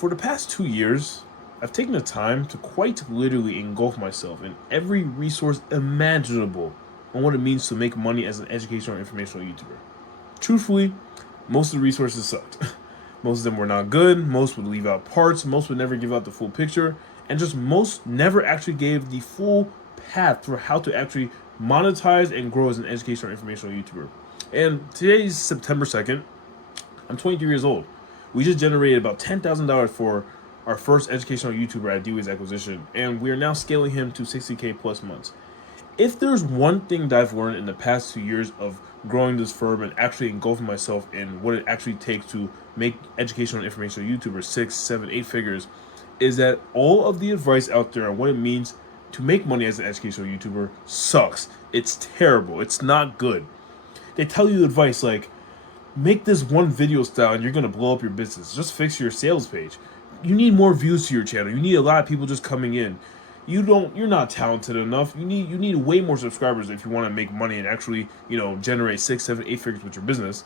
For the past 2 years, I've taken the time to quite literally engulf myself in every resource imaginable on what it means to make money as an educational or informational YouTuber. Truthfully, most of the resources sucked. Most of them were not good, most would leave out parts, most would never give out the full picture, and just most never actually gave the full path for how to actually monetize and grow as an educational or informational YouTuber. And today's September 2nd, I'm 23 years old. We just generated about $10,000 for our first educational YouTuber at D-Ways Acquisition, and we are now scaling him to 60K plus months. If there's one thing that I've learned in the past 2 years of growing this firm and actually engulfing myself in what it actually takes to make educational and informational YouTubers 6, 7, 8 figures, is that all of the advice out there on what it means to make money as an educational YouTuber sucks. It's terrible. It's not good. They tell you advice like, make this one video style and you're gonna blow up your business. Just fix your sales page. You need more views to your channel. You need a lot of people just coming in. You're not talented enough. You need way more subscribers if you want to make money and actually, generate 6, 7, 8 figures with your business.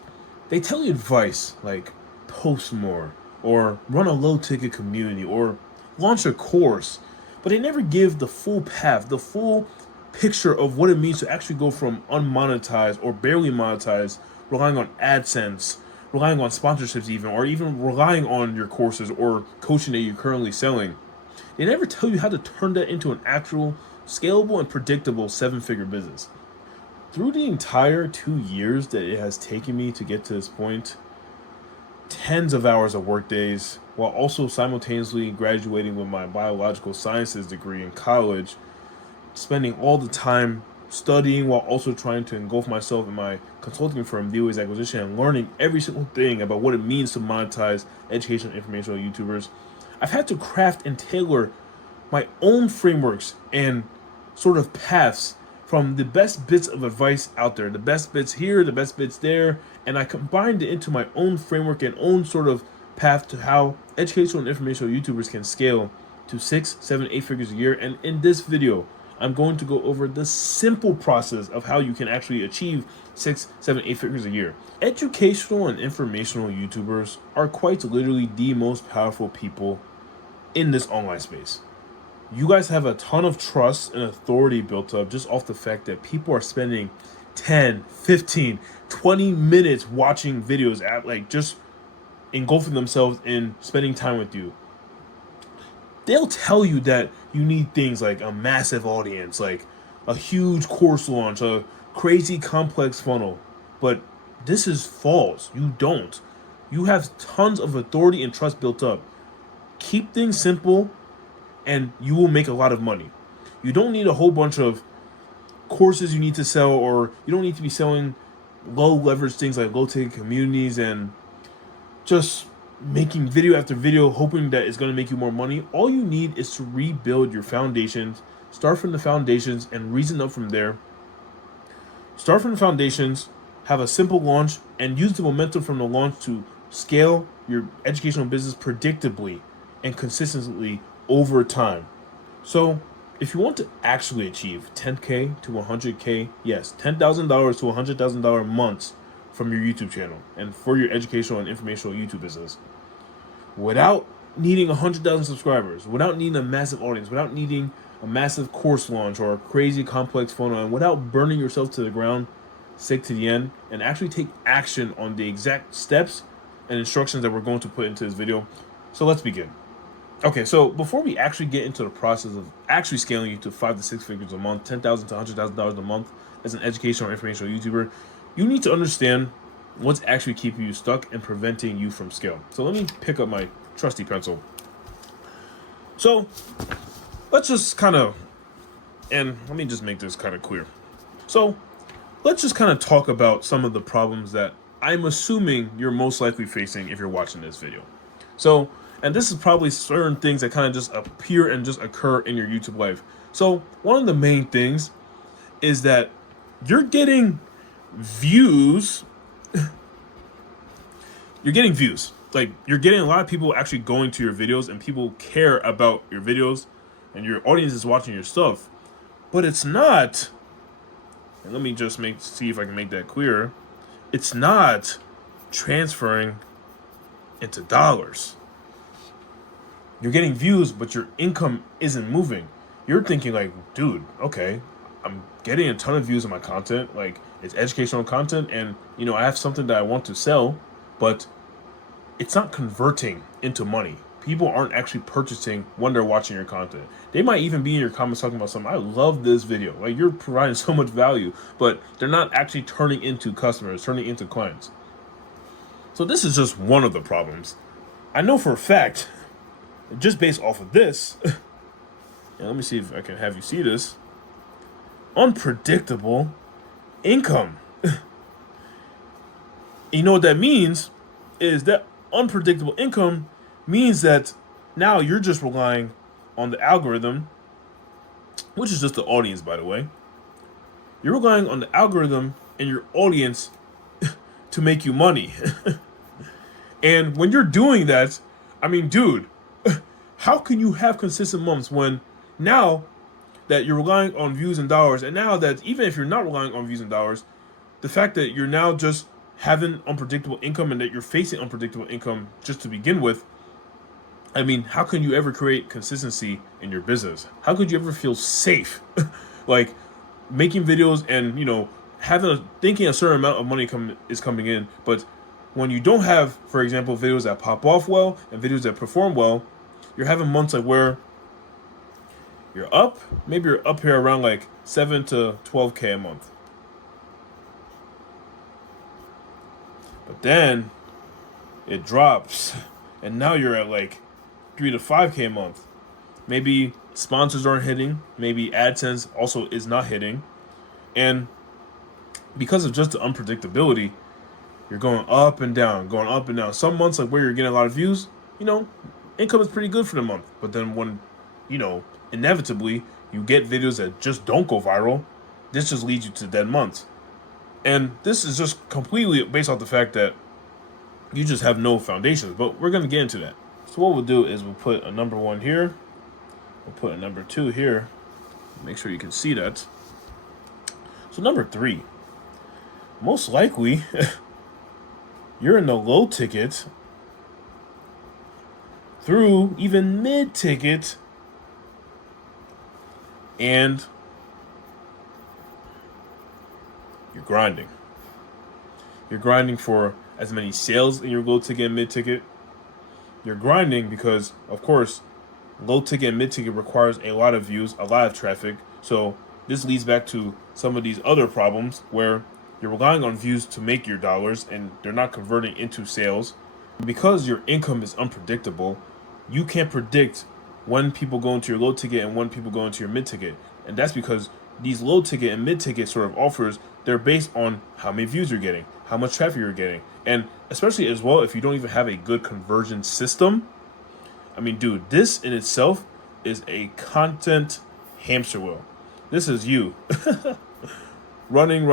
They tell you advice like post more or run a low ticket community or launch a course, but they never give the full path, the full picture of what it means to actually go from unmonetized or barely monetized, relying on AdSense, relying on sponsorships even, or even relying on your courses or coaching that you're currently selling. They never tell you how to turn that into an actual scalable and predictable 7-figure business. Through the entire 2 years that it has taken me to get to this point, tens of hours of work days, while also simultaneously graduating with my biological sciences degree in college, spending all the time studying while also trying to engulf myself in my consulting firm, D-Ways Acquisition, and learning every single thing about what it means to monetize educational and informational YouTubers. I've had to craft and tailor my own frameworks and sort of paths from the best bits of advice out there, the best bits here, the best bits there, and I combined it into my own framework and own sort of path to how educational and informational YouTubers can scale to 6, 7, 8 figures a year. And in this video, I'm going to go over the simple process of how you can actually achieve 6, 7, 8 figures a year. Educational and informational YouTubers are quite literally the most powerful people in this online space. You guys have a ton of trust and authority built up just off the fact that people are spending 10, 15, 20 minutes watching videos at just engulfing themselves in spending time with you. They'll tell you that you need things like a massive audience, like a huge course launch, a crazy complex funnel. But this is false. You don't. You have tons of authority and trust built up. Keep things simple and you will make a lot of money. You don't need a whole bunch of courses you need to sell, or you don't need to be selling low leverage things like low ticket communities and just making video after video hoping that it's going to make you more money. All you need is to rebuild your foundations, start from the foundations and reason up from there. Start from the foundations, have a simple launch, and use the momentum from the launch to scale your educational business predictably and consistently over time. So if you want to actually achieve 10K to 100K, yes, $10,000 to $100,000 months from your YouTube channel and for your educational and informational YouTube business, without needing 100,000 subscribers, without needing a massive audience, without needing a massive course launch or a crazy complex funnel, and without burning yourself to the ground, stick to the end and actually take action on the exact steps and instructions that we're going to put into this video. So let's begin. Okay, so before we actually get into the process of actually scaling you to 5 to 6 figures a month, $10,000 to $100,000 a month as an educational or informational YouTuber, you need to understand what's actually keeping you stuck and preventing you from scale. So let me pick up my trusty pencil. So let's just let me just make this kind of clear. So let's just kind of talk about some of the problems that I'm assuming you're most likely facing if you're watching this video. So, and this is probably certain things that kind of just appear and just occur in your YouTube life. So one of the main things is that you're getting views. You're getting views. Like, you're getting a lot of people actually going to your videos and people care about your videos and your audience is watching your stuff. But it's not, and let me just see if I can make that clearer. It's not transferring into dollars. You're getting views, but your income isn't moving. You're thinking like, dude, okay, I'm getting a ton of views on my content. Like, it's educational content, and I have something that I want to sell, but it's not converting into money. People aren't actually purchasing when they're watching your content. They might even be in your comments talking about something. I love this video. Like, you're providing so much value, but they're not actually turning into customers, turning into clients. So this is just one of the problems. I know for a fact, just based off of this, and let me see if I can have you see this. Unpredictable income. You know what that means is that unpredictable income means that now you're just relying on the algorithm, which is just the audience, by the way. You're relying on the algorithm and your audience to make you money. And when you're doing that, I mean, dude, how can you have consistent months when now that you're relying on views and dollars, and now that even if you're not relying on views and dollars, the fact that you're now just having unpredictable income and that you're facing unpredictable income just to begin with, I mean, how can you ever create consistency in your business? How could you ever feel safe? Like, making videos and, thinking a certain amount of money is coming in, but when you don't have, for example, videos that pop off well and videos that perform well, you're having months like where maybe you're up here around like 7 to 12K a month. But then it drops, and now you're at like 3 to 5K a month. Maybe sponsors aren't hitting, maybe AdSense also is not hitting, and because of just the unpredictability, you're going up and down, going up and down. Some months like where you're getting a lot of views, income is pretty good for the month. But then when, inevitably you get videos that just don't go viral, this just leads you to dead months. And this is just completely based off the fact that you just have no foundations. But we're going to get into that. So what we'll do is we'll put a number 1 here. We'll put a number 2 here. Make sure you can see that. So number 3. Most likely, you're in the low ticket through even mid ticket, and you're grinding. You're grinding for as many sales in your low ticket and mid ticket. You're grinding because, of course, low ticket and mid ticket requires a lot of views, a lot of traffic. So this leads back to some of these other problems where you're relying on views to make your dollars and they're not converting into sales. Because your income is unpredictable, you can't predict when people go into your low ticket and when people go into your mid ticket. And that's because these low ticket and mid ticket sort of offers, they're based on how many views you're getting, how much traffic you're getting. And especially as well, if you don't even have a good conversion system. I mean, dude, this in itself is a content hamster wheel. This is you running,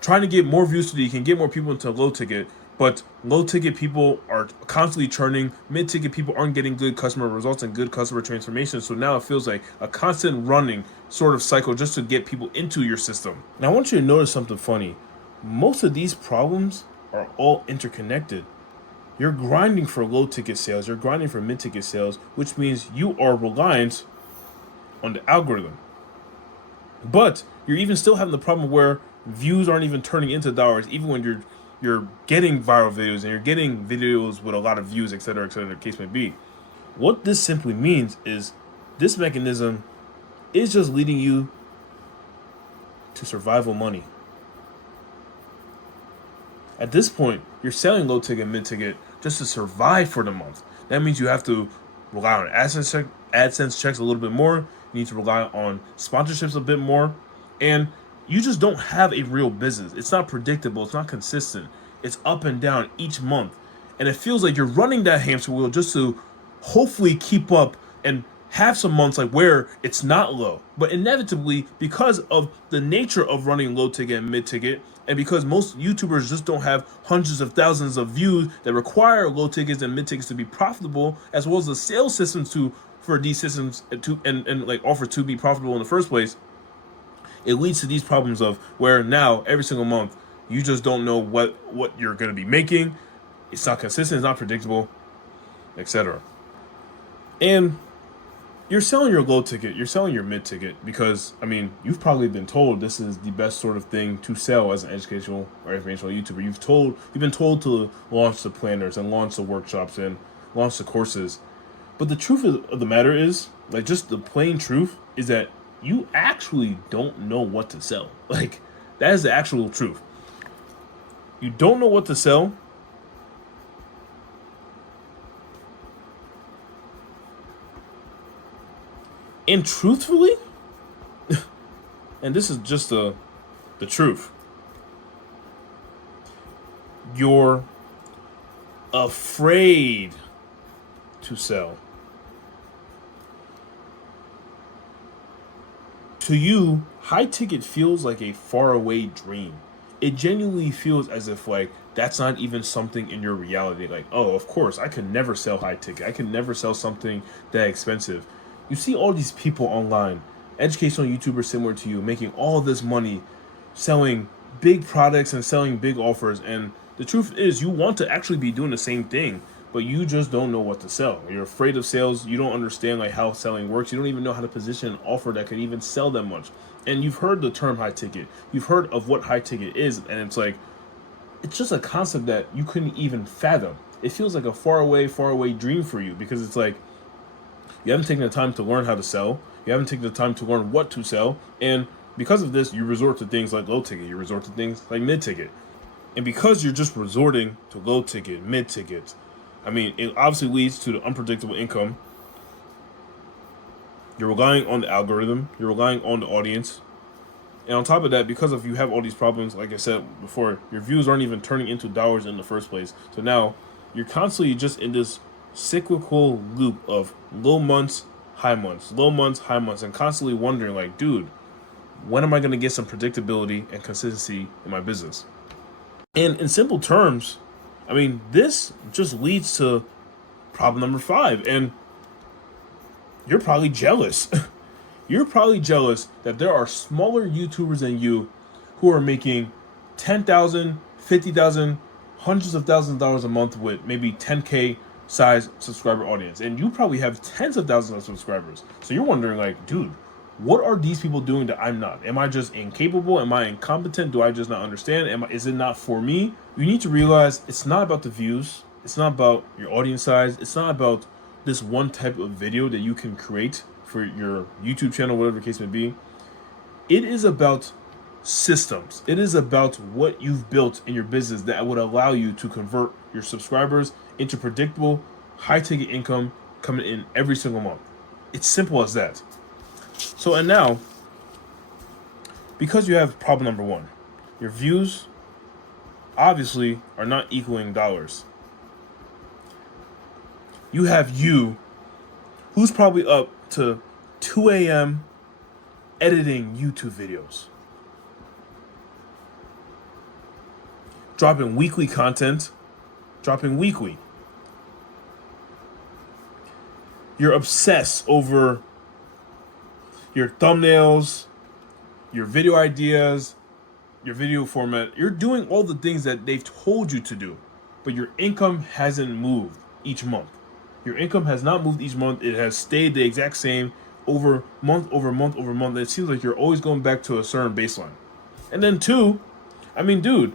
trying to get more views so that you can get more people into low ticket. But low ticket people are constantly churning. Mid ticket people aren't getting good customer results and good customer transformation. So now it feels like a constant running sort of cycle just to get people into your system. Now I want you to notice something funny. Most of these problems are all interconnected. You're grinding for low ticket sales. You're grinding for mid ticket sales, which means you are reliant on the algorithm. But you're even still having the problem where views aren't even turning into dollars, even when you're getting viral videos and you're getting videos with a lot of views, etc., the case may be. What this simply means is this mechanism is just leading you to survival money. At this point, you're selling low ticket, mid ticket just to survive for the month. That means you have to rely on AdSense checks a little bit more. You need to rely on sponsorships a bit more. And you just don't have a real business. It's not predictable. It's not consistent. It's up and down each month. And it feels like you're running that hamster wheel just to hopefully keep up and have some months like where it's not low. But inevitably, because of the nature of running low ticket and mid ticket, and because most YouTubers just don't have hundreds of thousands of views that require low tickets and mid tickets to be profitable, as well as the sales systems for these systems to and like offer to be profitable in the first place, it leads to these problems of where now every single month you just don't know what you're going to be making. It's not consistent. It's not predictable. etc. And you're selling your low ticket, you're selling your mid ticket because, I mean, you've probably been told this is the best sort of thing to sell as an educational or informational YouTuber. You've been told to launch the planners and launch the workshops and launch the courses. But the truth of the matter is, like, just the plain truth is that you actually don't know what to sell. Like, that is the actual truth. You don't know what to sell. And truthfully, and this is just the truth, you're afraid to sell. To you, high ticket feels like a faraway dream. It genuinely feels as if, like, that's not even something in your reality. Like, oh, of course, I could never sell high ticket. I could never sell something that expensive. You see all these people online, educational YouTubers similar to you, making all this money, selling big products and selling big offers. And the truth is, you want to actually be doing the same thing, but you just don't know what to sell. You're afraid of sales. You don't understand, like, how selling works. You don't even know how to position an offer that could even sell that much. And you've heard the term high ticket. You've heard of what high ticket is, and it's like, it's just a concept that you couldn't even fathom. It feels like a far away dream for you, because it's like, you haven't taken the time to learn how to sell. You haven't taken the time to learn what to sell. And because of this, you resort to things like low ticket. You resort to things like mid ticket. And because you're just resorting to low ticket, mid ticket, I mean, it obviously leads to the unpredictable income. You're relying on the algorithm. You're relying on the audience. And on top of that, because of you have all these problems, like I said before, your views aren't even turning into dollars in the first place. So now you're constantly just in this cyclical loop of low months, high months, low months, high months, and constantly wondering, like, dude, when am I going to get some predictability and consistency in my business? And in simple terms, I mean, this just leads to problem number 5. And you're probably jealous. You're probably jealous that there are smaller YouTubers than you who are making $10,000, $50,000, hundreds of thousands of dollars a month with maybe 10K size subscriber audience, and you probably have tens of thousands of subscribers. So you're wondering, like, dude, what are these people doing that I'm not? Am I just incapable? Am I incompetent? Do I just not understand? Is it not for me? You need to realize it's not about the views. It's not about your audience size. It's not about this one type of video that you can create for your YouTube channel, whatever the case may be. It is about systems. It is about what you've built in your business that would allow you to convert your subscribers into predictable, high ticket income coming in every single month. It's simple as that. So, and now, because you have problem number 1, your views obviously are not equaling dollars. You have you, who's probably up to 2 a.m. editing YouTube videos, dropping weekly content, You're obsessed over your thumbnails, your video ideas, your video format. You're doing all the things that they've told you to do, but your income hasn't moved each month. Your income has not moved each month. It has stayed the exact same over month over month over month. It seems like you're always going back to a certain baseline. And then 2, I mean, dude,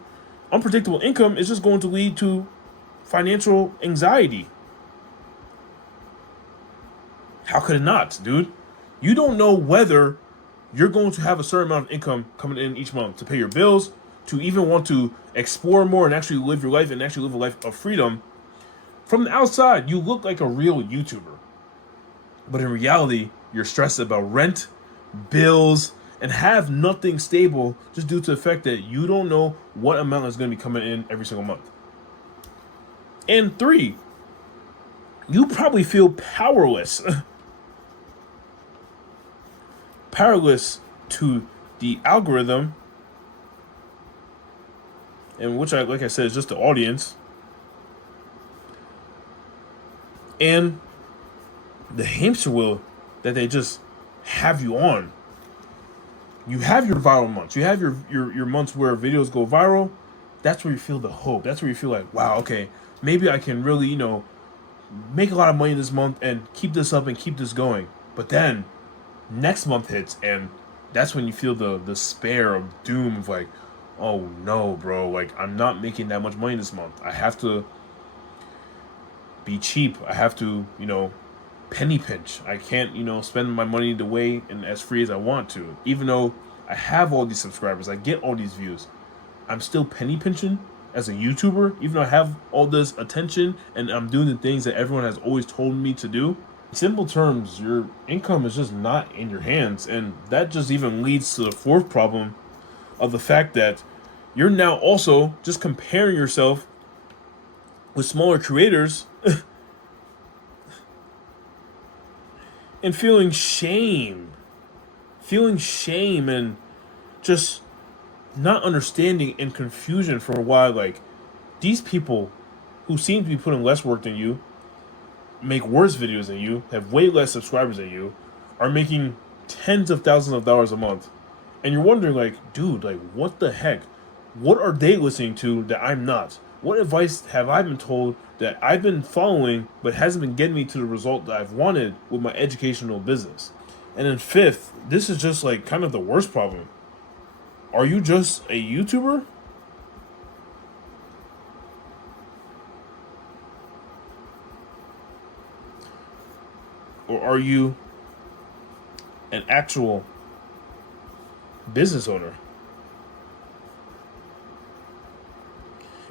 unpredictable income is just going to lead to financial anxiety. How could it not, dude? You don't know whether you're going to have a certain amount of income coming in each month to pay your bills, to even want to explore more and actually live your life and actually live a life of freedom. From the outside, you look like a real YouTuber. But in reality, you're stressed about rent, bills, and have nothing stable just due to the fact that you don't know what amount is going to be coming in every single month. And 3, you probably feel powerless. Powerless to the algorithm, and which, like I said, is just the audience, and the hamster wheel that they just have you on. You have your viral months. You have your months where videos go viral. That's where you feel the hope. That's where you feel like, wow, okay, maybe I can really, make a lot of money this month and keep this up and keep this going. But then next month hits, and that's when you feel the despair of doom of like, oh no, bro, like I'm not making that much money this month. I have to be cheap. I have to, penny pinch. I can't, spend my money the way and as free as I want to. Even though I have all these subscribers, I get all these views, I'm still penny pinching as a YouTuber, even though I have all this attention and I'm doing the things that everyone has always told me to do. In simple terms, your income is just not in your hands, and that just even leads to the fourth problem of the fact that you're now also just comparing yourself with smaller creators and feeling shame and just not understanding and confusion for why, like, these people who seem to be putting less work than you, make worse videos than you, have way less subscribers than you, are making tens of thousands of dollars a month. And you're wondering, like, dude, like, what the heck? What are they listening to that I'm not? What advice have I been told that I've been following but hasn't been getting me to the result that I've wanted with my educational business? And then fifth, this is just like kind of the worst problem. Are you just a YouTuber? Or are you an actual business owner?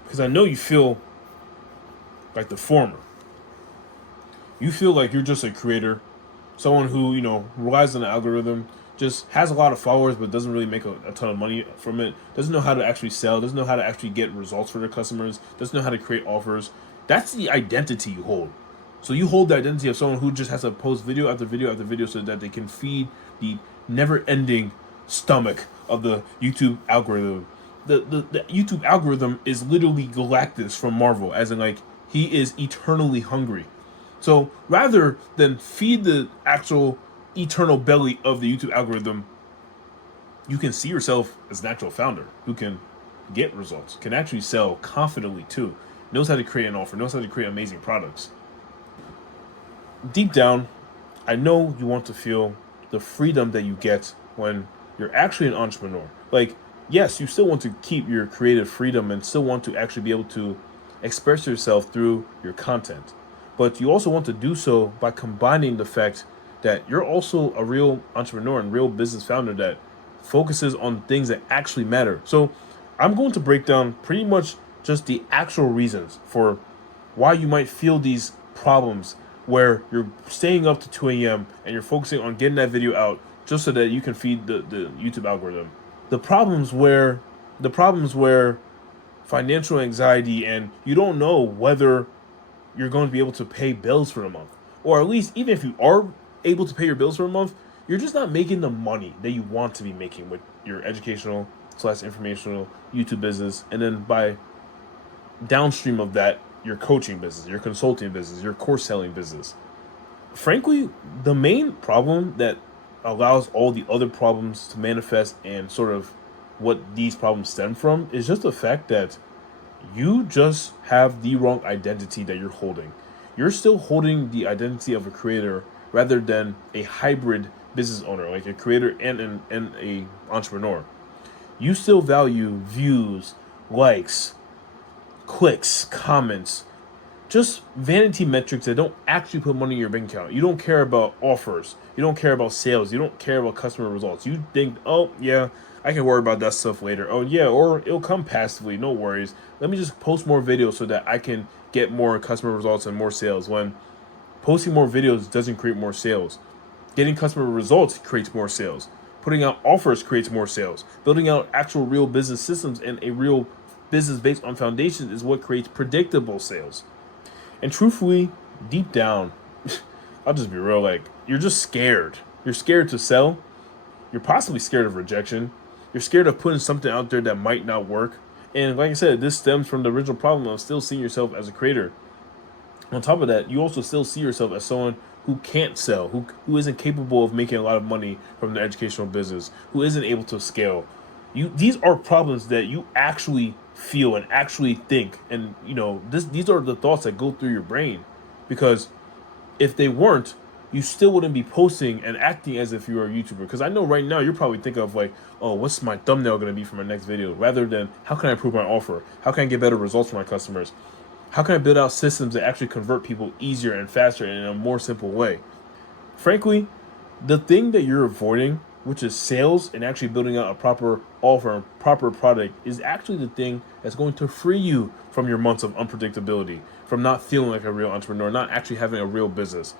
Because I know you feel like the former. You feel like you're just a creator, someone who, relies on the algorithm, just has a lot of followers but doesn't really make a ton of money from it, doesn't know how to actually sell, doesn't know how to actually get results for their customers, doesn't know how to create offers. That's the identity you hold. So you hold the identity of someone who just has to post video after video after video so that they can feed the never-ending stomach of the YouTube algorithm. The YouTube algorithm is literally Galactus from Marvel, as in, like, he is eternally hungry. So rather than feed the actual eternal belly of the YouTube algorithm, you can see yourself as an actual founder who can get results, can actually sell confidently too, knows how to create an offer, knows how to create amazing products. Deep down, I know you want to feel the freedom that you get when you're actually an entrepreneur. Like, yes, you still want to keep your creative freedom and still want to actually be able to express yourself through your content. But you also want to do so by combining the fact that you're also a real entrepreneur and real business founder that focuses on things that actually matter. So I'm going to break down pretty much just the actual reasons for why you might feel these problems where you're staying up to 2 a.m. and you're focusing on getting that video out just so that you can feed the YouTube algorithm. The problems where financial anxiety and you don't know whether you're going to be able to pay bills for the month. Or at least, even if you are able to pay your bills for a month, you're just not making the money that you want to be making with your educational / informational YouTube business. And then by downstream of that, your coaching business, your consulting business, your course selling business. Frankly, the main problem that allows all the other problems to manifest and sort of what these problems stem from is just the fact that you just have the wrong identity that you're holding. You're still holding the identity of a creator rather than a hybrid business owner, like a creator and a entrepreneur. You still value views, likes, clicks, comments, just vanity metrics that don't actually put money in your bank account. You don't care about offers. You don't care about sales. You don't care about customer results. You think, oh, yeah, I can worry about that stuff later. Oh, yeah, or it'll come passively. No worries. Let me just post more videos so that I can get more customer results and more sales. When posting more videos doesn't create more sales. Getting customer results creates more sales. Putting out offers creates more sales. Building out actual real business systems and a real business based on foundations is what creates predictable sales. And truthfully, deep down, I'll just be real, like, you're just scared. You're scared to sell. You're possibly scared of rejection. You're scared of putting something out there that might not work. And like I said, this stems from the original problem of still seeing yourself as a creator. On top of that, you also still see yourself as someone who can't sell, who isn't capable of making a lot of money from the educational business, who isn't able to scale. These are problems that you actually feel and actually think, and these are the thoughts that go through your brain. Because if they weren't, you still wouldn't be posting and acting as if you were a YouTuber. Because I know right now you're probably thinking of like, oh, what's my thumbnail going to be for my next video? Rather than how can I improve my offer? How can I get better results for my customers? How can I build out systems that actually convert people easier and faster and in a more simple way? Frankly, the thing that you're avoiding, which is sales and actually building out a proper offer and proper product, is actually the thing that's going to free you from your months of unpredictability, from not feeling like a real entrepreneur, not actually having a real business,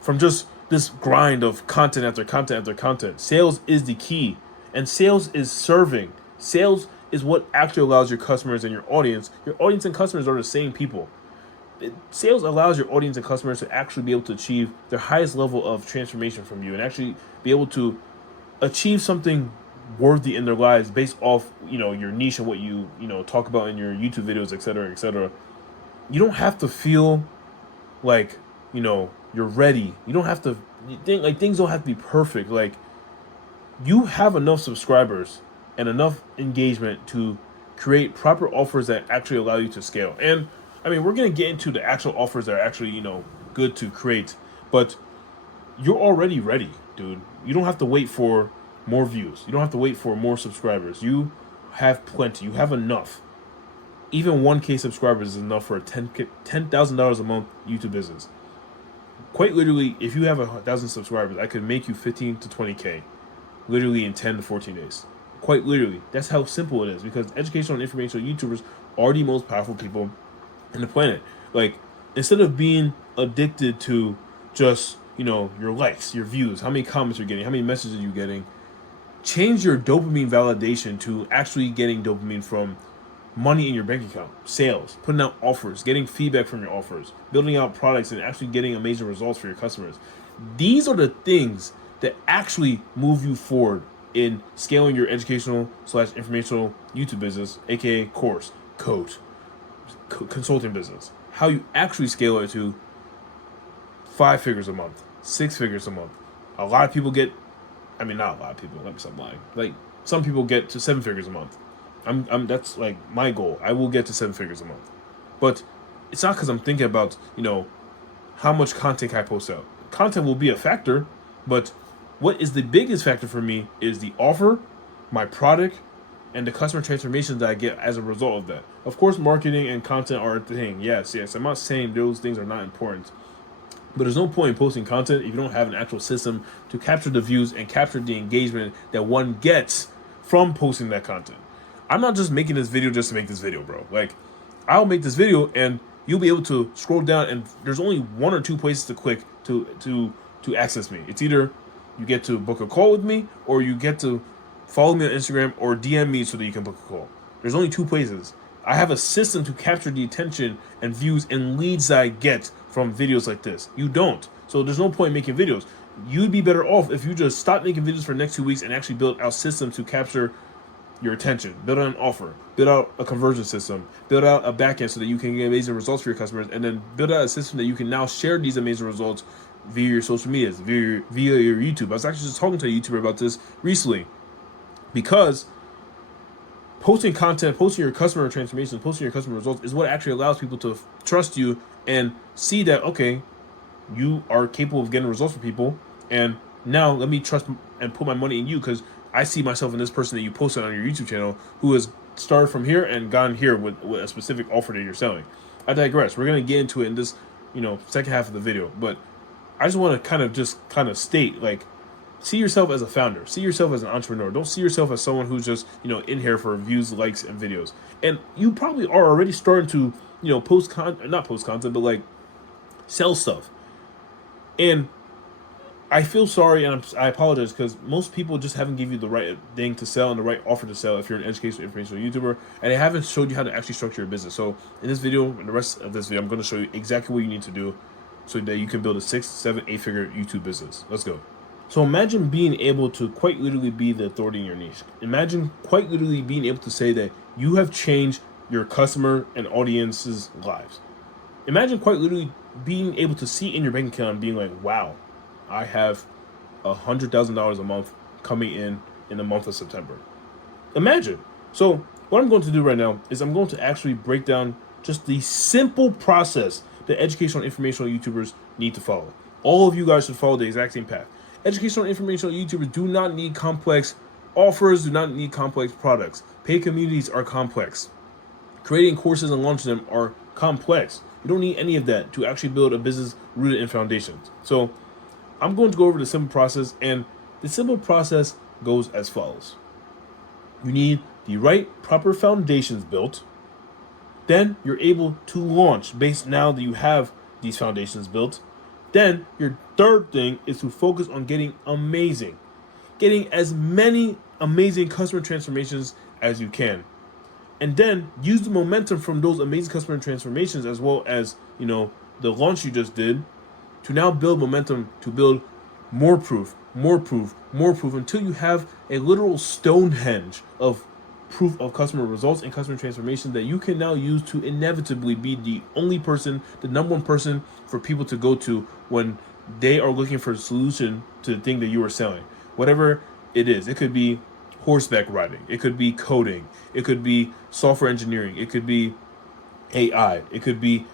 from just this grind of content after content after content. Sales is the key, and sales is serving. Sales is what actually allows your customers and your audience and customers are the same people. Sales allows your audience and customers to actually be able to achieve their highest level of transformation from you and actually be able to achieve something worthy in their lives based off, your niche and what you talk about in your YouTube videos, etc., etc. You don't have to feel like, you're ready. You don't have to think like things don't have to be perfect. Like, you have enough subscribers and enough engagement to create proper offers that actually allow you to scale. And I mean, we're going to get into the actual offers that are actually, good to create, but you're already ready, dude. You don't have to wait for more views. You don't have to wait for more subscribers. You have plenty. You have enough. Even 1K subscribers is enough for a $10,000 a month YouTube business. Quite literally, if you have 1,000 subscribers, I could make you 15 to 20K literally in 10 to 14 days. Quite literally. That's how simple it is, because educational and informational YouTubers are the most powerful people in the planet. Like, instead of being addicted to just, your likes, your views, how many comments you're getting, how many messages you're getting, change your dopamine validation to actually getting dopamine from money in your bank account, sales, putting out offers, getting feedback from your offers, building out products, and actually getting amazing results for your customers. These are the things that actually move you forward in scaling your educational/informational YouTube business, aka course, coach, consulting business. How you actually scale it to 5 figures a month, 6 figures a month. A lot of people get, not a lot of people, let me stop lying. Like, some people get to 7 figures a month. That's like my goal. I will get to 7 figures a month. But it's not because I'm thinking about, how much content can I post out. Content will be a factor, but what is the biggest factor for me is the offer, my product, and the customer transformation that I get as a result of that. Of course, marketing and content are a thing. Yes. I'm not saying those things are not important. But there's no point in posting content if you don't have an actual system to capture the views and capture the engagement that one gets from posting that content. I'm not just making this video just to make this video, bro. Like, I'll make this video and you'll be able to scroll down and there's only 1 or 2 places to click to access me. It's either you get to book a call with me, or you get to follow me on Instagram or DM me so that you can book a call. There's only 2 places. I have a system to capture the attention and views and leads that I get from videos like this. You don't. So there's no point in making videos. You'd be better off if you just stop making videos for the next 2 weeks and actually build out systems to capture your attention, build out an offer, build out a conversion system, build out a backend so that you can get amazing results for your customers, and then build out a system that you can now share these amazing results via your social medias, via your YouTube. I was actually just talking to a YouTuber about this recently, because posting content, posting your customer transformations, posting your customer results is what actually allows people to trust you and see that, okay, you are capable of getting results for people, and now let me trust and put my money in you, because I see myself in this person that you posted on your YouTube channel who has started from here and gone here with a specific offer that you're selling. I digress. We're going to get into it in this, second half of the video, but I just want to kind of state, like, see yourself as a founder. See yourself as an entrepreneur. Don't see yourself as someone who's just, in here for views, likes, and videos. And you probably are already starting to, not post content, but like sell stuff. And I feel sorry and I apologize, because most people just haven't given you the right thing to sell and the right offer to sell if you're an educational informational YouTuber, and they haven't showed you how to actually structure your business. So in this video and the rest of this video, I'm going to show you exactly what you need to do so that you can build a 6, 7, 8 figure YouTube business. Let's go. So imagine being able to quite literally be the authority in your niche. Imagine quite literally being able to say that you have changed your customer and audience's lives. Imagine quite literally being able to see in your bank account and being like, wow, I have $100,000 a month coming in the month of September. Imagine. So what I'm going to do right now is I'm going to actually break down just the simple process that educational and informational YouTubers need to follow. All of you guys should follow the exact same path. Educational and informational YouTubers do not need complex offers, do not need complex products. Paid communities are complex. Creating courses and launching them are complex. You don't need any of that to actually build a business rooted in foundations. So I'm going to go over the simple process, and the simple process goes as follows. You need the right proper foundations built. Then you're able to launch based now that you have these foundations built. Then your third thing is to focus on getting as many amazing customer transformations as you can. And then use the momentum from those amazing customer transformations, as well as, the launch you just did, to now build momentum to build more proof until you have a literal Stonehenge of proof of customer results and customer transformation that you can now use to inevitably be the number one person for people to go to when they are looking for a solution to the thing that you are selling. Whatever it is, it could be horseback riding, it could be coding, it could be software engineering, it could be AI, it could be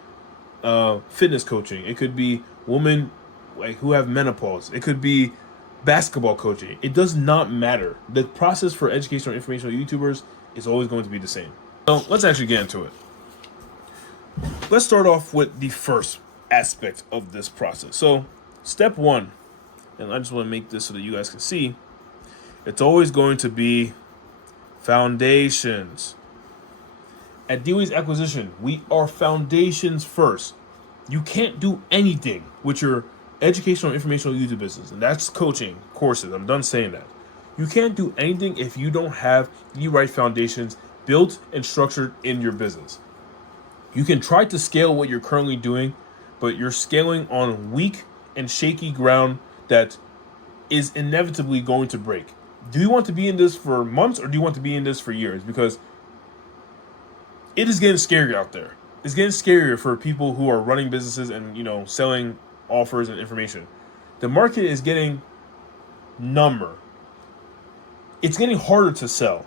fitness coaching, it could be women who have menopause, it could be basketball coaching. It does not matter. The process for educational and informational YouTubers is always going to be the same. So let's actually get into it. Let's start off with the first aspect of this process. So step one, and I just want to make this so that you guys can see, it's always going to be foundations. At Dewey's Acquisition, we are foundations first. You can't do anything with your educational and informational YouTube business, and that's coaching courses. I'm done saying that. You can't do anything if you don't have the right foundations built and structured in your business. You can try to scale what you're currently doing, but you're scaling on weak and shaky ground that is inevitably going to break. Do you want to be in this for months, or do you want to be in this for years? Because it is getting scary out there. It's getting scarier for people who are running businesses and, selling offers and information. The market is getting number. It's getting harder to sell.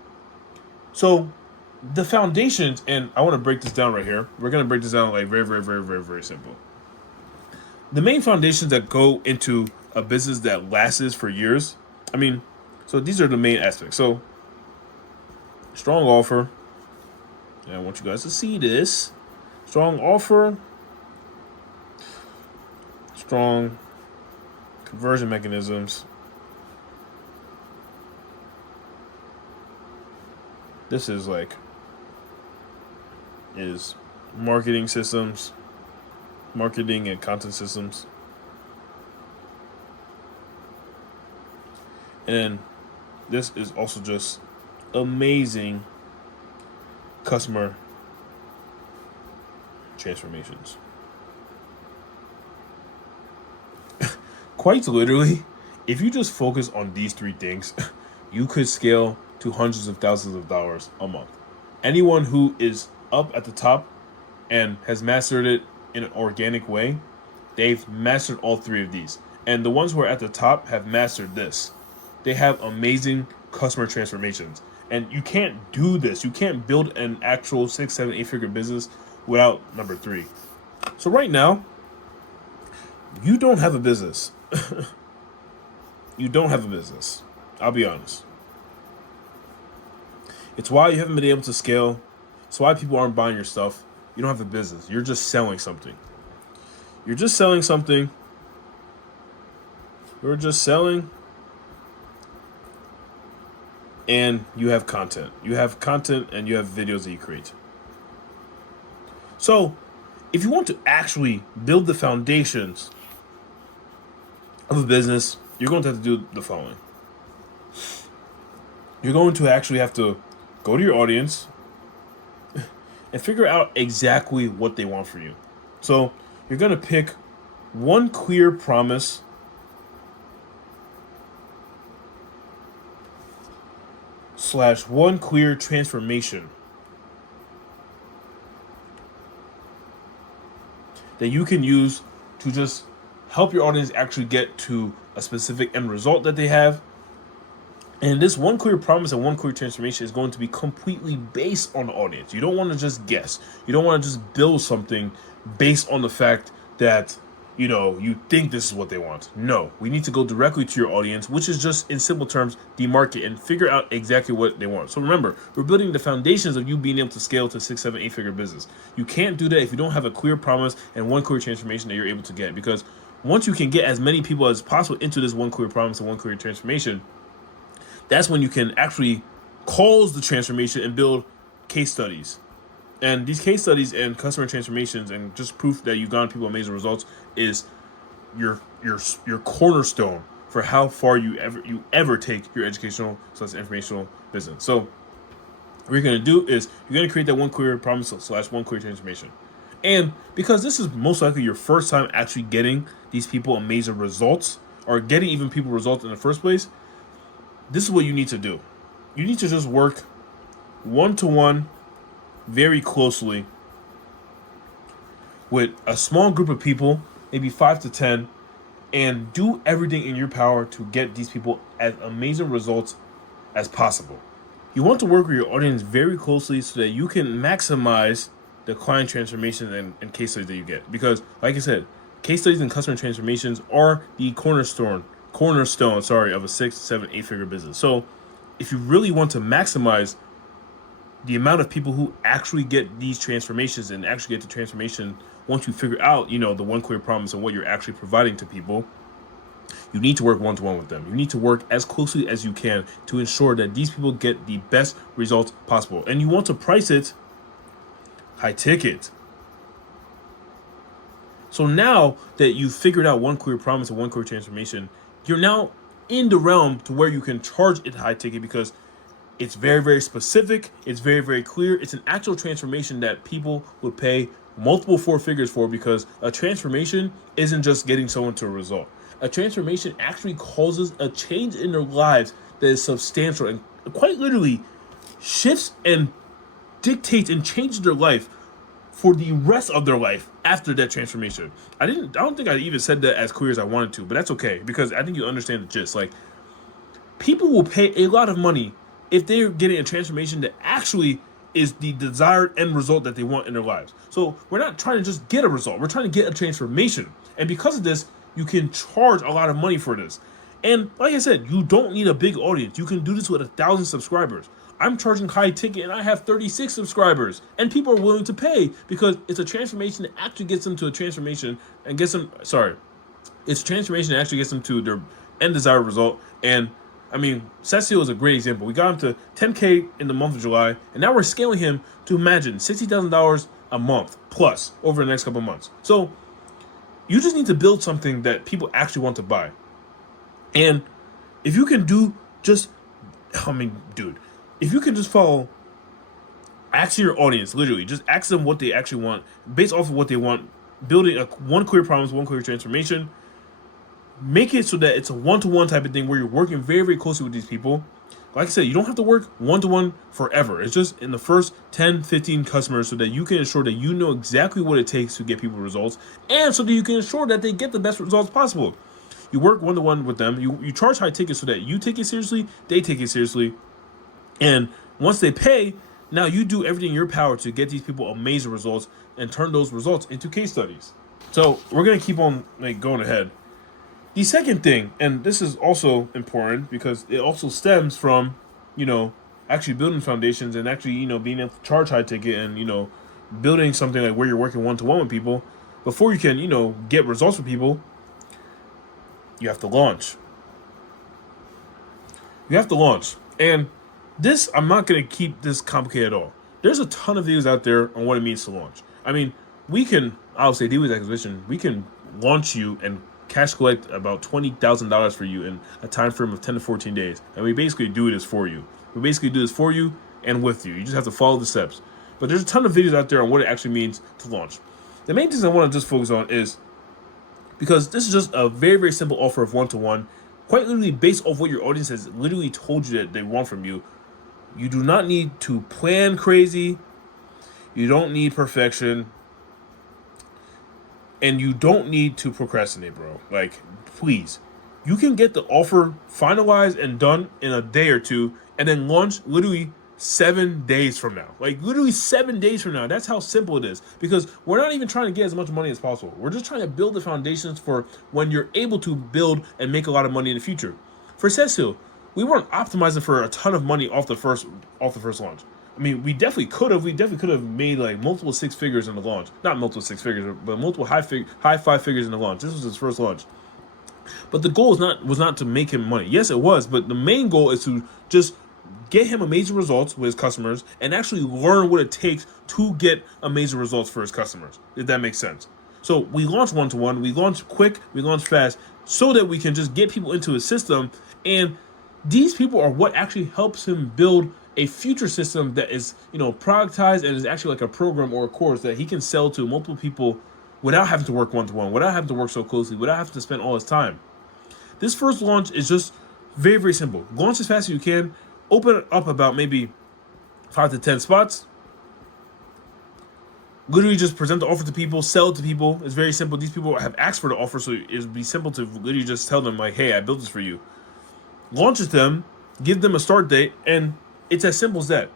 So the foundations, and I want to break this down right here. We're going to break this down like very, very, very, very, very simple. The main foundations that go into a business that lasts for years. So these are the main aspects. So strong offer. And I want you guys to see this. Strong offer. Strong conversion mechanisms. This is marketing systems, marketing and content systems. And this is also just amazing customer transformations. Quite literally, if you just focus on these three things, you could scale to hundreds of thousands of dollars a month. Anyone who is up at the top and has mastered it in an organic way, they've mastered all three of these. And the ones who are at the top have mastered this. They have amazing customer transformations. And you can't do this. You can't build an actual 6, 7, 8-figure business without number three. So right now, you don't have a business. You don't have a business. I'll be honest. It's why you haven't been able to scale. It's why people aren't buying your stuff. You don't have a business. You're just selling something. You're just selling something. You're just selling. And you have content. You have content and you have videos that you create. So, if you want to actually build the foundations of a business, you're going to have to do the following. You're going to actually have to go to your audience and figure out exactly what they want from you. So, you're going to pick one clear promise / one clear transformation that you can use to just help your audience actually get to a specific end result that they have. And this one clear promise and one clear transformation is going to be completely based on the audience. You don't want to just guess. You don't want to just build something based on the fact that, you think this is what they want. No, we need to go directly to your audience, which is just, in simple terms, the market, and figure out exactly what they want. So remember, we're building the foundations of you being able to scale to 6, 7, 8-figure business. You can't do that if you don't have a clear promise and one clear transformation that you're able to get. Because once you can get as many people as possible into this one clear promise and one clear transformation, that's when you can actually cause the transformation and build case studies. And these case studies and customer transformations and just proof that you've gotten people amazing results is your cornerstone for how far you ever take your educational / informational business. So what you're going to do is you're going to create that one clear promise / one clear transformation. And because this is most likely your first time actually getting these people amazing results, or getting even people results in the first place, this is what you need to do. You need to just work one-to-one very closely with a small group of people, maybe 5 to 10, and do everything in your power to get these people as amazing results as possible. You want to work with your audience very closely so that you can maximize the client transformations and case studies that you get. Because, like I said, case studies and customer transformations are the cornerstone, of a 6, 7, 8-figure business. So if you really want to maximize the amount of people who actually get these transformations and actually get the transformation, once you figure out, the one clear promise and what you're actually providing to people, you need to work one-to-one with them. You need to work as closely as you can to ensure that these people get the best results possible. And you want to price it high ticket. So now that you've figured out one clear promise and one clear transformation, you're now in the realm to where you can charge it high ticket, because it's very, very specific. It's very, very clear. It's an actual transformation that people would pay multiple 4 figures for, because a transformation isn't just getting someone to a result. A transformation actually causes a change in their lives that is substantial and quite literally shifts and dictates and changes their life for the rest of their life after that transformation. I don't think I even said that as clear as I wanted to, but that's okay, because I think you understand the gist. Like, people will pay a lot of money if they're getting a transformation that actually is the desired end result that they want in their lives. So we're not trying to just get a result. We're trying to get a transformation. And because of this, you can charge a lot of money for this. And like I said, you don't need a big audience. You can do this with 1,000 subscribers. I'm charging high ticket and I have 36 subscribers. And people are willing to pay because it's a transformation that actually gets them to a transformation and it's a transformation that actually gets them to their end desired result. And I mean, Cecil is a great example. We got him to 10K in the month of July, and now we're scaling him to, imagine, $60,000 a month plus over the next couple of months. So you just need to build something that people actually want to buy. And if you can if you can just follow, ask your audience, literally, just ask them what they actually want, based off of what they want, building one clear promise, one clear transformation. Make it so that it's a one-to-one type of thing where you're working very, very closely with these people. Like I said, you don't have to work one-to-one forever. It's just in the first 10, 15 customers so that you can ensure that you know exactly what it takes to get people results, and so that you can ensure that they get the best results possible. You work one-to-one with them. You charge high tickets so that you take it seriously, they take it seriously. And once they pay, now you do everything in your power to get these people amazing results and turn those results into case studies. So we're going to keep on going ahead. The second thing, and this is also important because it also stems from, actually building foundations and actually, being able to charge high ticket and, building something like where you're working one-to-one with people. Before you can, get results with people, you have to launch. And this, I'm not going to keep this complicated at all. There's a ton of videos out there on what it means to launch. I mean, I'll say deal with acquisition, we can launch you and cash collect about $20,000 for you in a time frame of 10 to 14 days. And we basically do this for you. We basically do this for you and with you. You just have to follow the steps. But there's a ton of videos out there on what it actually means to launch. The main things I want to just focus on is, because this is just a very, very simple offer of one-to-one, quite literally based off what your audience has literally told you that they want from you. You do not need to plan crazy. You don't need perfection. And you don't need to procrastinate, bro. Like, please. You can get the offer finalized and done in a day or two, and then launch literally 7 days from now. Like literally 7 days from now. That's how simple it is. Because we're not even trying to get as much money as possible. We're just trying to build the foundations for when you're able to build and make a lot of money in the future. For Cecil, we weren't optimizing for a ton of money off the first launch. I mean, we definitely could have. We definitely could have made like multiple six figures in the launch. Not multiple six figures, but multiple high five figures in the launch. This was his first launch. But the goal was not to make him money. Yes, it was, but the main goal is to just get him amazing results with his customers and actually learn what it takes to get amazing results for his customers, if that makes sense. So we launch one-to-one, we launch quick, we launch fast, so that we can just get people into his system. And these people are what actually helps him build a future system that is, productized and is actually like a program or a course that he can sell to multiple people without having to work one-to-one, without having to work so closely, without having to spend all his time. This first launch is just very, very simple. Launch as fast as you can. Open it up about maybe 5 to 10 spots. Literally just present the offer to people, sell it to people. It's very simple. These people have asked for the offer, so it would be simple to literally just tell them, like, hey, I built this for you. Launch it to them, give them a start date, and it's as simple as that.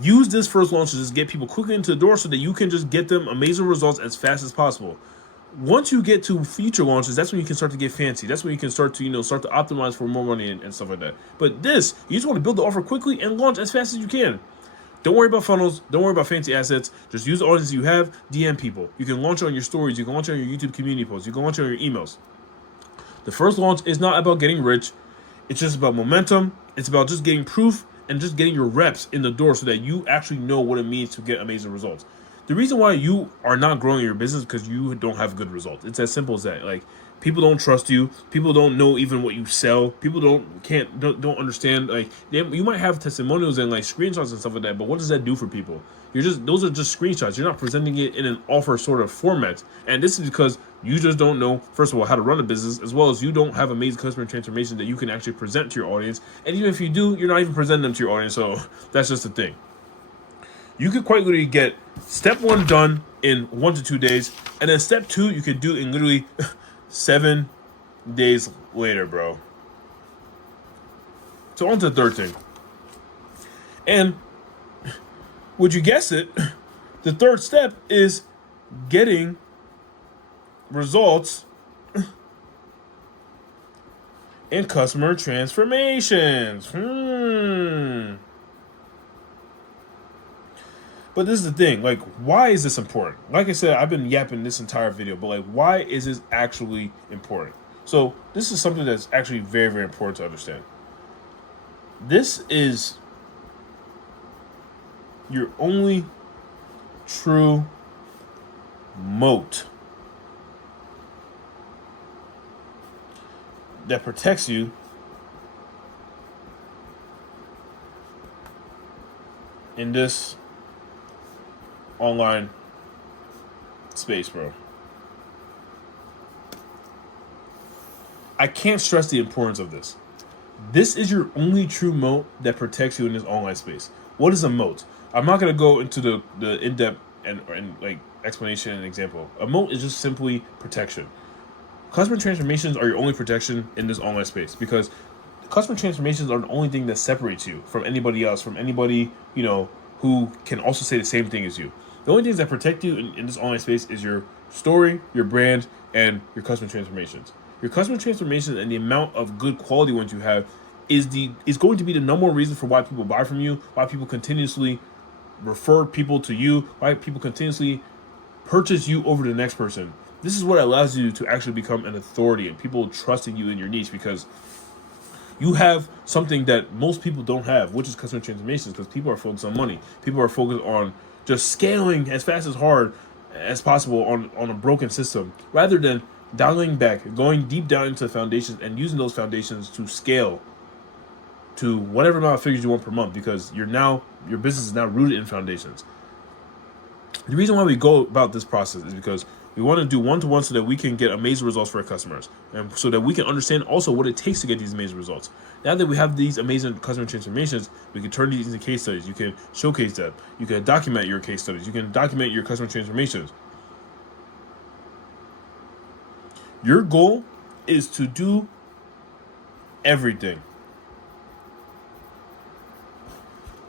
Use this first launch to just get people quickly into the door so that you can just get them amazing results as fast as possible. Once you get to future launches, that's when you can start to get fancy. That's when you can start to, start to optimize for more money and stuff like that. But this, you just want to build the offer quickly and launch as fast as you can. Don't worry about funnels. Don't worry about fancy assets. Just use the audience you have. DM people. You can launch it on your stories. You can launch it on your YouTube community posts. You can launch it on your emails. The first launch is not about getting rich. It's just about momentum. It's about just getting proof and just getting your reps in the door so that you actually know what it means to get amazing results. The reason why you are not growing your business is because you don't have good results. It's as simple as that. Like, people don't trust you. People don't know even what you sell. People don't understand. Like, you might have testimonials and like screenshots and stuff like that, but what does that do for people? Those are just screenshots. You're not presenting it in an offer sort of format. And this is because you just don't know, first of all, how to run a business, as well as you don't have amazing customer transformation that you can actually present to your audience. And even if you do, you're not even presenting them to your audience. So that's just the thing. You could quite literally get step 1 done in 1 to 2 days, and then step 2 you could do in literally 7 days later, bro. So on to the third thing. And would you guess it, the third step is getting results in customer transformations. But this is the thing, like, why is this important? Like I said, I've been yapping this entire video, but like, why is this actually important? So this is something that's actually very, very important to understand. This is your only true moat that protects you in this online space, bro. I can't stress the importance of this. This is your only true moat that protects you in this online space. What is a moat? I'm not going to go into the in-depth and like explanation and example. A moat is just simply protection. Customer transformations are your only protection in this online space, because customer transformations are the only thing that separates you from anybody else, from anybody, who can also say the same thing as you. The only things that protect you in this online space is your story, your brand, and your customer transformations. Your customer transformations and the amount of good quality ones you have is going to be the number one reason for why people buy from you, why people continuously refer people to you, why people continuously purchase you over the next person. This is what allows you to actually become an authority and people trusting you in your niche, because you have something that most people don't have, which is customer transformations, because people are focused on money. People are focused on just scaling as fast as hard as possible on a broken system, rather than dialing back, going deep down into the foundations and using those foundations to scale to whatever amount of figures you want per month, because your business is now rooted in foundations. The reason why we go about this process is because we want to do one-to-one so that we can get amazing results for our customers, and so that we can understand also what it takes to get these amazing results. Now that we have these amazing customer transformations, we can turn these into case studies. You can showcase them. You can document your case studies. You can document your customer transformations. Your goal is to do everything.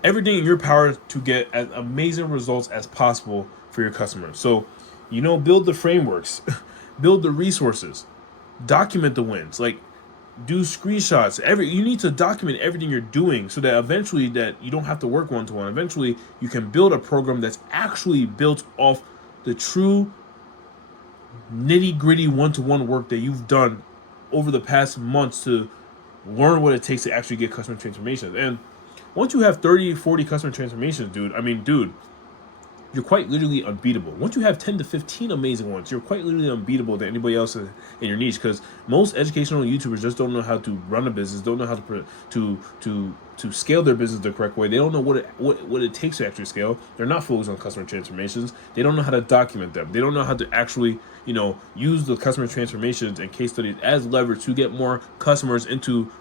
Everything in your power to get as amazing results as possible for your customers. So, build the frameworks, build the resources, document the wins. Like, do screenshots. You need to document everything you're doing so that eventually that you don't have to work one to one. Eventually, you can build a program that's actually built off the true nitty gritty one to one work that you've done over the past months to learn what it takes to actually get customer transformations. And once you have 30, 40 customer transformations, dude, you're quite literally unbeatable. Once you have 10 to 15 amazing ones, you're quite literally unbeatable than anybody else in your niche, because most educational YouTubers just don't know how to run a business, don't know how to scale their business the correct way. They don't know what it takes to actually scale. They're not focused on customer transformations. They don't know how to document them. They don't know how to actually, use the customer transformations and case studies as leverage to get more customers into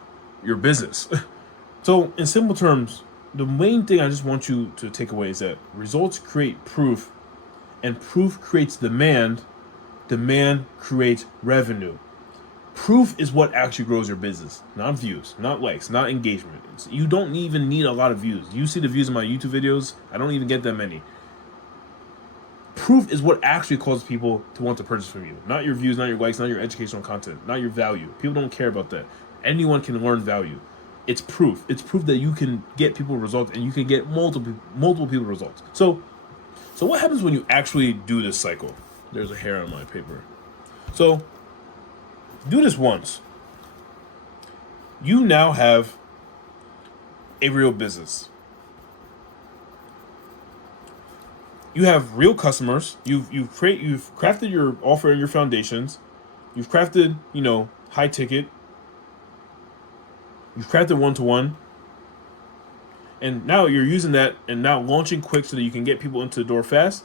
your business. So, in simple terms, the main thing I just want you to take away is that results create proof, and proof creates demand. Demand creates revenue. Proof is what actually grows your business, not views, not likes, not engagement. You don't even need a lot of views. You see the views in my YouTube videos, I don't even get that many. Proof is what actually causes people to want to purchase from you. Not your views, not your likes, not your educational content, not your value. People don't care about that. Anyone can learn value. It's proof. It's proof that you can get people results, and you can get multiple people results. So what happens when you actually do this cycle? There's a hair on my paper. So do this once. You now have a real business. You have real customers. You've crafted your offer and your foundations. You've crafted, high ticket. You've crafted one-to-one, and now you're using that and now launching quick so that you can get people into the door fast,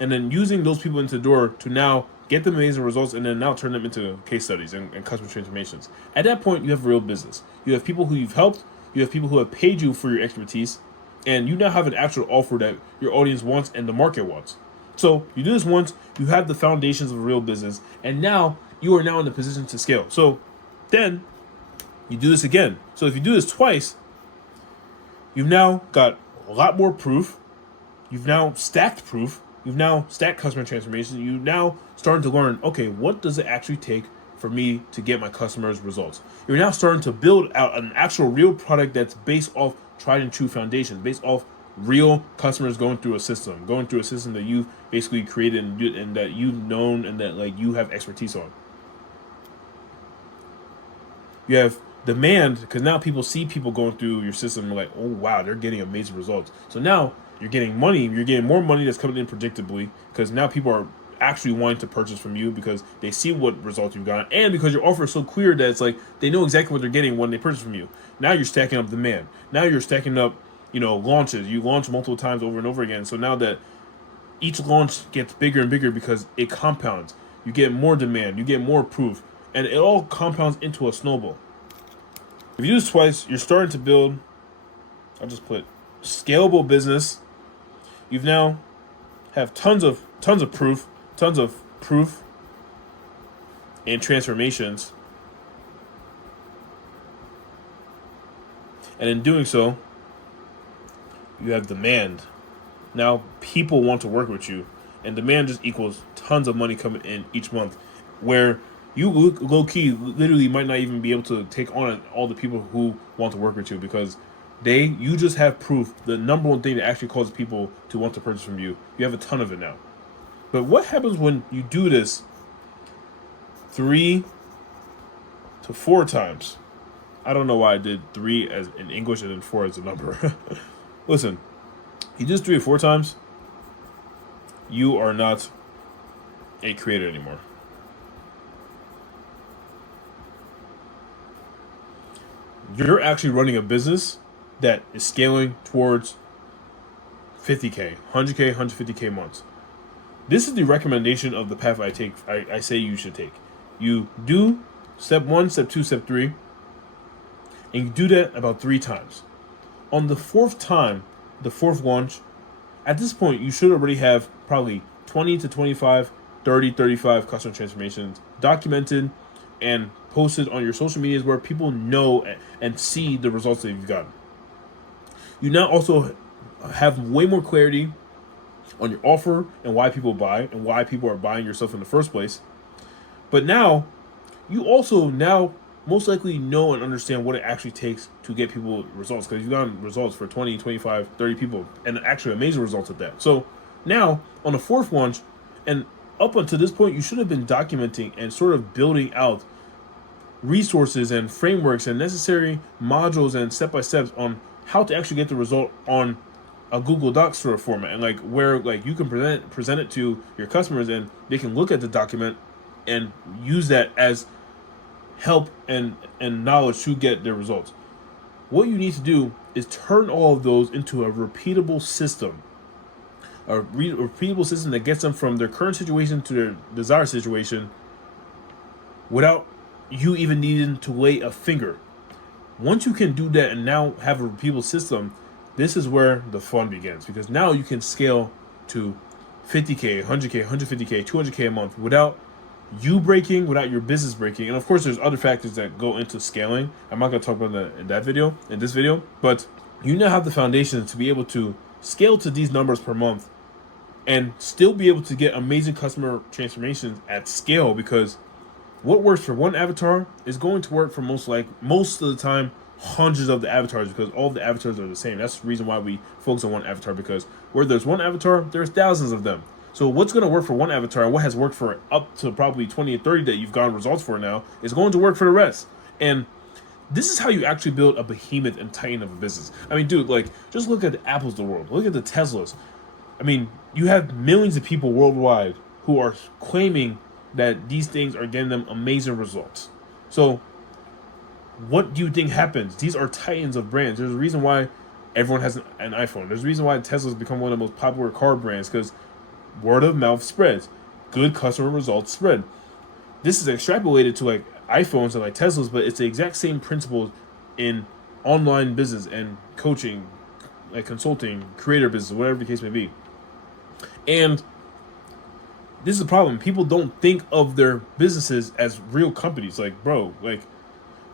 and then using those people into the door to now get them amazing results, and then now turn them into case studies and customer transformations. At that point, you have a real business. You have people who you've helped, you have people who have paid you for your expertise, and you now have an actual offer that your audience wants and the market wants. So you do this once, you have the foundations of a real business, and now you are now in the position to scale. So then you do this again. So if you do this twice, you've now got a lot more proof. You've now stacked proof. You've now stacked customer transformation. You now starting to learn, okay, what does it actually take for me to get my customers results? You're now starting to build out an actual real product that's based off tried and true foundations, based off real customers going through a system that you've basically created and that you've known and that you have expertise on. You have demand, because now people see people going through your system and like, oh wow, they're getting amazing results. So now you're getting money, you're getting more money that's coming in predictably, because now people are actually wanting to purchase from you because they see what results you've got, and because your offer is so clear that it's like they know exactly what they're getting when they purchase from you. Now you're stacking up demand. Now you're stacking up, launches. You launch multiple times over and over again. So now that each launch gets bigger and bigger because it compounds, you get more demand, you get more proof, and it all compounds into a snowball. If you do this twice, you're starting to build, I'll just put scalable business. You've now have tons of proof and transformations. And in doing so, you have demand. Now people want to work with you, and demand just equals tons of money coming in each month, where you low-key literally might not even be able to take on all the people who want to work with you, because you just have proof. The number one thing that actually causes people to want to purchase from you, you have a ton of it now. But what happens when you do this 3 to 4 times? I don't know why I did 3 as in English and then 4 as a number. Listen, you do this 3 or 4 times, you are not a creator anymore. You're actually running a business that is scaling towards 50K, 100K, 150K months. This is the recommendation of the path I say you should take. You do step 1, step 2, step 3, and you do that about 3 times. On the 4th time, the 4th launch, at this point, you should already have probably 20 to 25, 30, 35 customer transformations documented, and post it on your social medias where people know and see the results that you've gotten. You now also have way more clarity on your offer and why people buy and why people are buying your stuff in the first place. But now, you also now most likely know and understand what it actually takes to get people results, because you've gotten results for 20, 25, 30 people, and actually amazing results at that. So now, on the fourth launch, and up until this point, you should have been documenting and sort of building out resources and frameworks and necessary modules and step-by-steps on how to actually get the result on a Google Docs sort of format, and like where like you can present it to your customers and they can look at the document and use that as help and knowledge to get their results. What you need to do is turn all of those into a repeatable system, a repeatable system that gets them from their current situation to their desired situation without you even needing to lay a finger. Once you can do that and now have a repeatable system, this is where the fun begins, because now you can scale to 50K, 100K, 150K, 200K a month without you breaking, without your business breaking. And of course, there's other factors that go into scaling. I'm not going to talk about that in this video, but you now have the foundation to be able to scale to these numbers per month and still be able to get amazing customer transformations at scale, because what works for one avatar is going to work for most of the time hundreds of the avatars, because all of the avatars are the same. That's the reason why we focus on one avatar, because where there's one avatar, there's thousands of them. So what's going to work for one avatar and what has worked for up to probably 20 or 30 that you've gotten results for now is going to work for the rest. And this is how you actually build a behemoth and titan of a business. I mean, dude, like, just look at the Apples of the world. Look at the Teslas. I mean, you have millions of people worldwide who are claiming that these things are getting them amazing results. So what do you think happens? These are titans of brands. There's a reason why everyone has an iPhone. There's a reason why Tesla's become one of the most popular car brands, because word of mouth spreads. Good customer results spread. This is extrapolated to like iPhones and like Teslas, but it's the exact same principles in online business and coaching, like consulting, creator business, whatever the case may be. And this is a problem. People don't think of their businesses as real companies. Like, bro, like,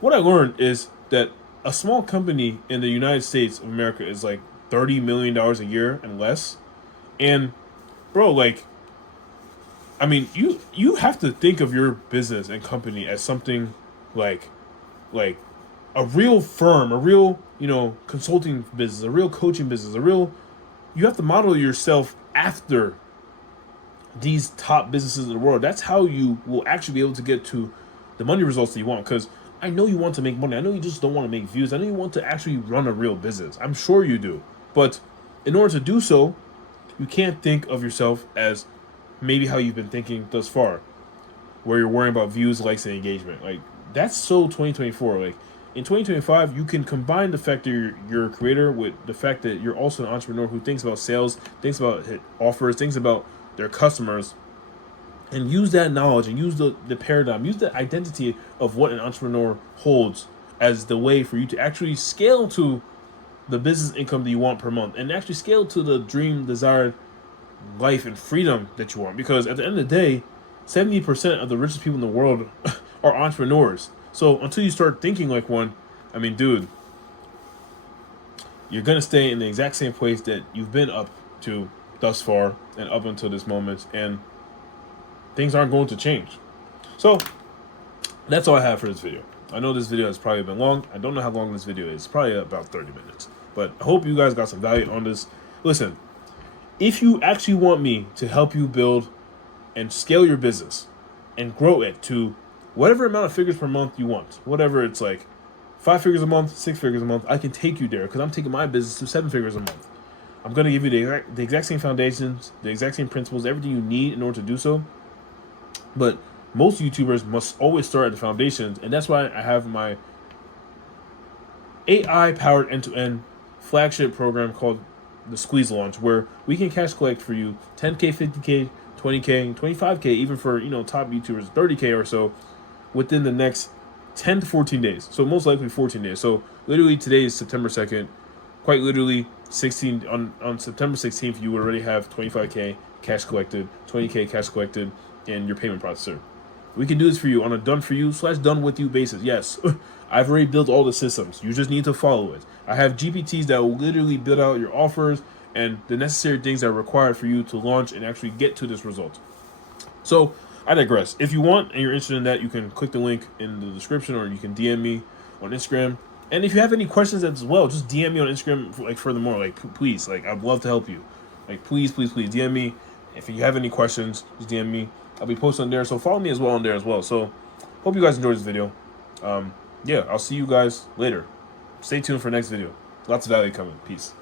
what I learned is that a small company in the United States of America is like $30 million a year and less. And bro, like, I mean, you have to think of your business and company as something like a real firm, a real, consulting business, a real coaching business, you have to model yourself after these top businesses in the world. That's how you will actually be able to get to the money results that you want. Because I know you want to make money. I know you just don't want to make views. I know you want to actually run a real business. I'm sure you do. But in order to do so, you can't think of yourself as maybe how you've been thinking thus far, where you're worrying about views, likes, and engagement. Like, that's so 2024. Like, in 2025, you can combine the fact that you're a creator with the fact that you're also an entrepreneur who thinks about sales, thinks about offers, thinks about their customers, and use that knowledge and use the paradigm, use the identity of what an entrepreneur holds as the way for you to actually scale to the business income that you want per month, and actually scale to the dream, desired life and freedom that you want. Because at the end of the day, 70% of the richest people in the world are entrepreneurs. So until you start thinking like one, I mean, dude, you're going to stay in the exact same place that you've been up to thus far and up until this moment, and things aren't going to change. So that's all I have for this video. I know this video has probably been long. I don't know how long this video is. It's probably about 30 minutes. But I hope you guys got some value on this. Listen, if you actually want me to help you build and scale your business and grow it to whatever amount of figures per month you want, whatever it's like, 5 figures a month, 6 figures a month, I can take you there, because I'm taking my business to 7 figures a month. I'm going to give you the exact same foundations, the exact same principles, everything you need in order to do so. But most YouTubers must always start at the foundations, and that's why I have my AI-powered end-to-end flagship program called the Squeeze Launch, where we can cash collect for you 10K, 50K, 20K, 25K, even for top YouTubers, 30K or so, within the next 10 to 14 days. So most likely 14 days. So literally today is September 2nd. Quite literally 16 on September 16th, you would already have 25K cash collected, 20K cash collected in your payment processor. We can do this for you on a done for you / done with you basis. Yes, I've already built all the systems. You just need to follow it. I have GPTs that will literally build out your offers and the necessary things that are required for you to launch and actually get to this result. So I digress. If you want and you're interested in that, you can click the link in the description, or you can DM me on Instagram. And if you have any questions as well, just DM me on Instagram. Like furthermore, like please, like I'd love to help you. Like please DM me. If you have any questions, just DM me. I'll be posting on there, so follow me as well on there as well. So hope you guys enjoyed this video. Yeah, I'll see you guys later. Stay tuned for next video. Lots of value coming. Peace.